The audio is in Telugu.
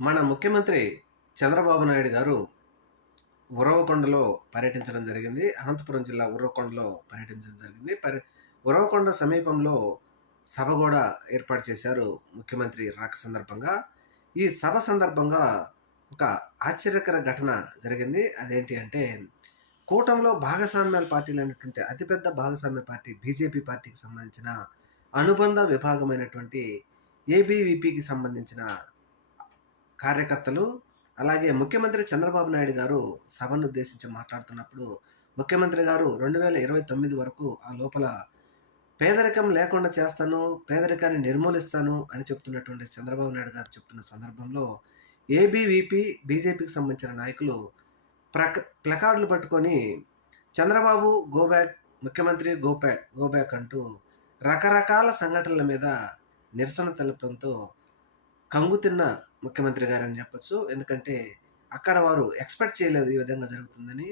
మన ముఖ్యమంత్రి చంద్రబాబు నాయుడు గారు ఉరవకొండలో పర్యటించడం జరిగింది. అనంతపురం జిల్లా ఉరవకొండలో పర్యటించడం జరిగింది. ఉరవకొండ సమీపంలో సభ కూడా ఏర్పాటు చేశారు ముఖ్యమంత్రి రాక సందర్భంగా. ఈ సభ సందర్భంగా ఒక ఆశ్చర్యకర ఘటన జరిగింది. అదేంటి అంటే, కూటమిలో భాగస్వామ్యాల పార్టీలైనటువంటి అతిపెద్ద భాగస్వామ్య పార్టీ బీజేపీ పార్టీకి సంబంధించిన అనుబంధ విభాగమైనటువంటి ఏబీవీపీకి సంబంధించిన కార్యకర్తలు, అలాగే ముఖ్యమంత్రి చంద్రబాబు నాయుడు గారు సభను ఉద్దేశించి మాట్లాడుతున్నప్పుడు, ముఖ్యమంత్రి గారు 2029 వరకు ఆ లోపల పేదరికం లేకుండా చేస్తాను, పేదరికాన్ని నిర్మూలిస్తాను అని చెప్తున్నటువంటి చంద్రబాబు నాయుడు గారు చెప్తున్న సందర్భంలో, ఏబీవీపీ, బీజేపీకి సంబంధించిన నాయకులు ప్లకార్డులు పట్టుకొని చంద్రబాబు గో బ్యాక్, ముఖ్యమంత్రి గో బ్యాక్ అంటూ రకరకాల సంఘటనల మీద నిరసన తెలపడంతో కంగుతిన్న ముఖ్యమంత్రి గారని చెప్పొచ్చు. ఎందుకంటే అక్కడ వారు ఎక్స్‌పెక్ట్ చేయలేదు ఈ విధంగా జరుగుతుందని.